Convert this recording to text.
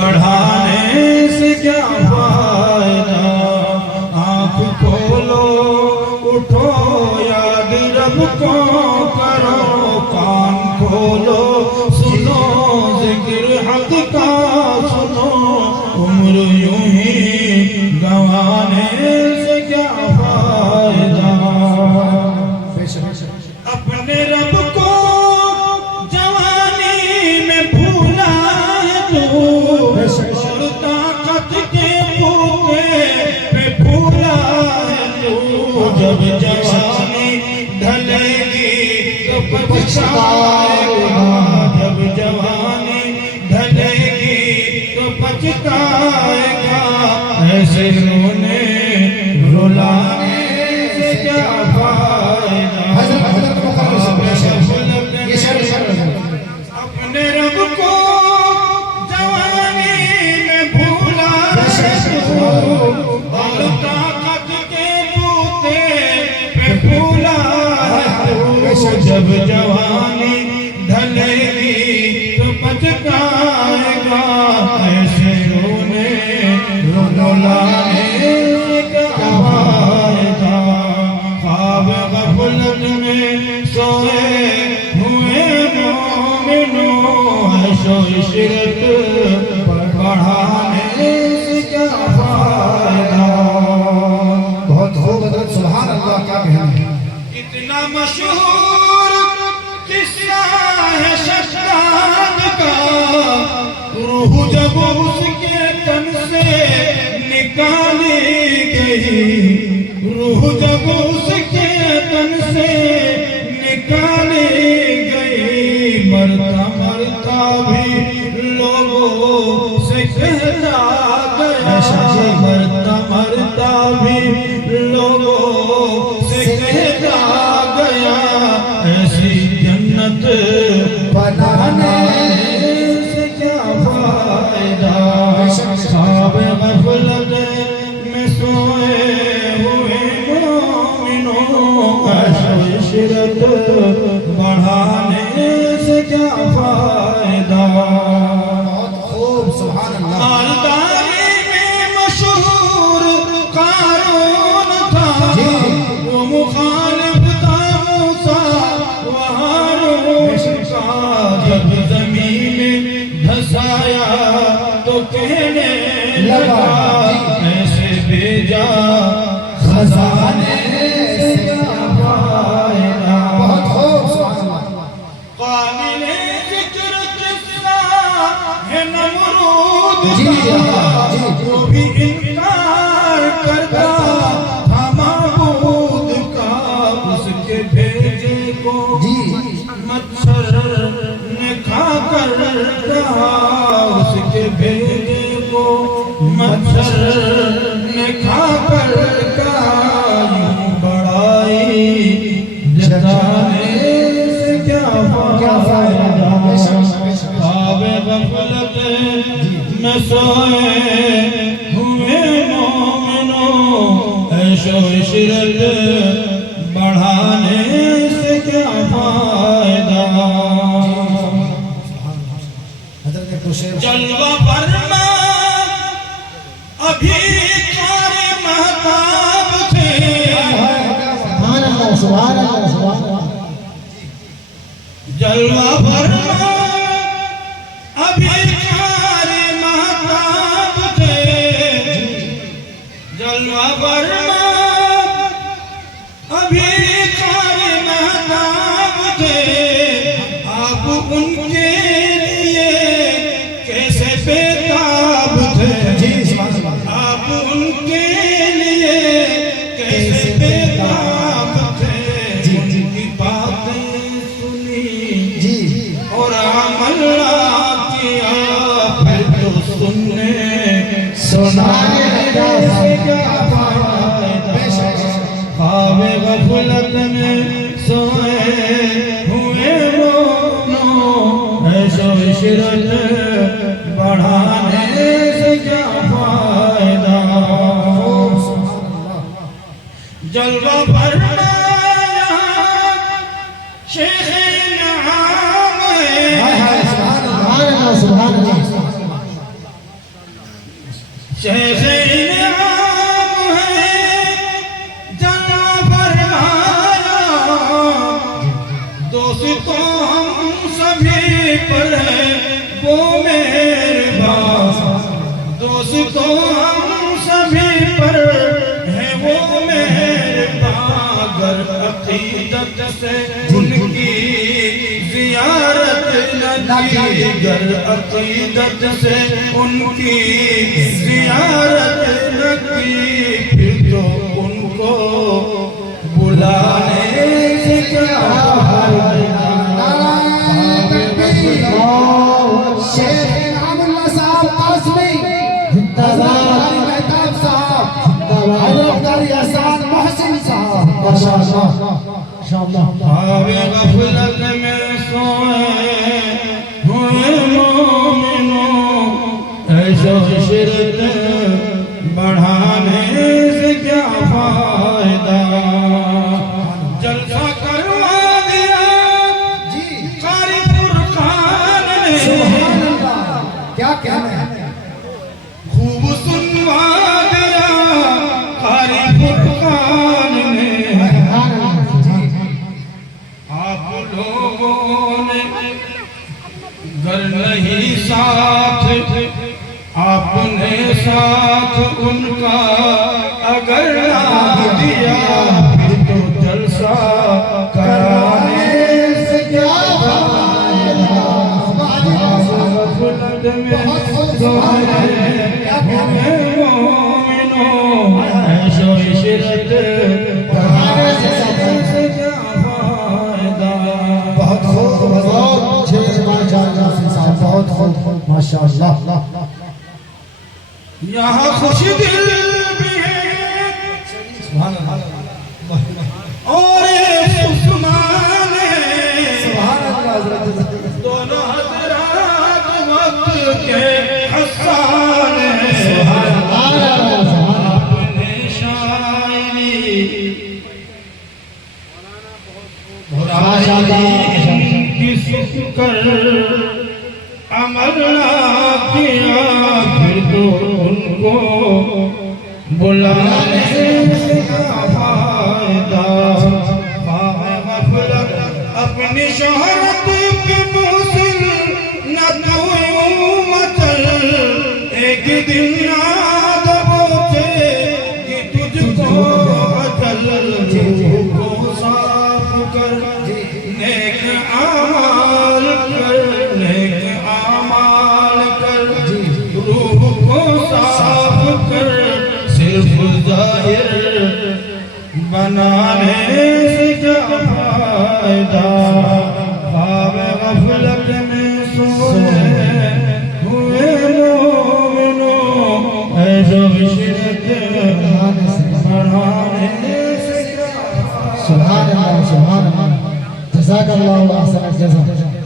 بڑھانے سے کیا فائدہ؟ آنکھ کھولو اٹھو یاد رب کو کرو، کان کھولو سنو ذکر حق کا سنو، عمر یوں ہی گنوانے سے کیا فائدہ؟ اپنے رب کو جوانی میں بھولا ہے تو، اور طاقت کے بوتے پہ بھولا ہے تو، جب جوانی ڈھلے گی تو پچھتائے گا، جب جوانی ڈھلے گی تو پچھتائے گا، ایسے رونے رلانے سے کیا فائدہ؟ اپنے رب کو جوانی میں بھولا ہے تو، اور طاقت کے بوتے پہ بھولا ہے تو، جب جوانی ڈھلے گی تو پچھتائے گا، ایسے رونے رلانے سے کیا فائدہ؟ خواب غفلت میں سوئے ہوئے مومنوں، عیش و عشرت بڑھانے سے کیا فائدہ؟ بہت خوب حضرت، سبحان اللہ، کیا کہنا ہے۔ اتنا مشہور قصہ ہے شداد کا، روح جب اس کے تن سے نکالی گئی، روح جب اس کے تن سے نکالی گئی، مرتا مرتا بھی لوگوں سے کہتا گیا، مرتا مرتا بھی لوگوں سے کہتا گیا، ایسی جنت بنانے سے کیا فائدہ؟ خواب غفلت میں سوئے ہوئے مومنوں، عیش و عشرت بڑھانے سے کیا فائدہ؟ بہت خوب، سبحان اللہ۔ مالداری میں مشہور قارون تھا، وہ مخالف تھا موسیٰ و ہارون کا، جب زمین میں دھسایا تو کہنے لگا، ایسے بھیجا خزانے سے کیا فائدہ؟ بہت خوب، سبحان اللہ۔ قابل ذکر قصہ ہے نمرود جی کا، وہ بھی انکار کرتا تھا معبود کا، اس کے بھیجے کو مچھر نے کھا کر کہا، اس کے بھیجے کو مچھر نے کھا کر کہا، یوں بڑائی جتانے سے کیا فائدہ؟ خواب غفلت میں سوئے ہوئے مومنوں، عیش و عشرت بڑھانے سے کیا فائدہ؟ جلوہ فرما ابھی چار مہتاب تھے، سبحان اللہ، سبحان اللہ، سبحان اللہ۔ جلوہ فرما ابھی چار مہتاب تھے، جلوہ فرما ابھی چار مہتاب تھے، آپ ان کے لیے کیسے بیتاب تھے، آپ ان کے لیے کیسے بیتاب تھے، ان کی باتیں سنی اور عمل کیا، پھر تو سننے سنانے سے کیا فائدہ؟ خواب غفلت میں سوئے ہوئے مومنوں، عیش و عشرت بڑھانے سے کیا فائدہ؟ جلوہ فرمایا شیخ نعام ہے، سبحان اللہ، سبحان اللہ۔ شیخ انعام ہے جلوہ فرمایا دوستوں ہم سبھی پر ہے وہ مہربان دوستوں ہم سبھی پر ہے وہ مہربان اگر عقیدت سے ان کی زیارت نہ کی گر عقیدت سے ان کی زیارت نہ کی پھر تو ان کو بلانے سے کیا فائدہ شیخ انعام اللہ صاحب قاسمی حضرت مہتاب صاحب حضرت قاری احسان محسن صاحب ماشاءاللہ خواب غفلت میں سوئے ہوئے مومنوں عیش و عشرت بڑھانے سے کیا فائدہ جلسہ کروا دیا قاری فرقان نے سبحان اللہ کیا کہنا ہے خوب سنوا دیا قاری فرقان نے آپ لوگوں نے گر نہیں ساتھ آپ نے ساتھ ان کا اگر نہ دیا پھر تو جلسہ کرانے سے کیا فائدہ غفلت میں سوئے ہوئے مومنوں عیش و عشرت کرانے سے کیا فائدہ بہت خوب بہت بہت خوب ماشاءاللہ یہاں خوش دل بھی ہے سبحان اللہ اور عثمان ہے سبحان اللہ حضرت دونوں حضرات وقت کے حسان ہیں اپنے شاعری کی سکھ کر عمل نہ کیا پھر تو ان کو بلانے سے کیا فائدہ خواب غفلت اپنی شہرت کے محسن نہ تو یوں مچل ایک دن یاد پہنچے کہ تجھ کو اجل روح کو صاف کر نیک اعمال کر نیک اعمال کر روح کو صاف کر صرف ظاہر بنانے سے کیا فائدہ خواب غفلت میں سوئے ہوئے مومنوں عیش و عشرت بڑھانے سے کیا فائدہ سبحان اللہ جزاک اللہ احسن الجزا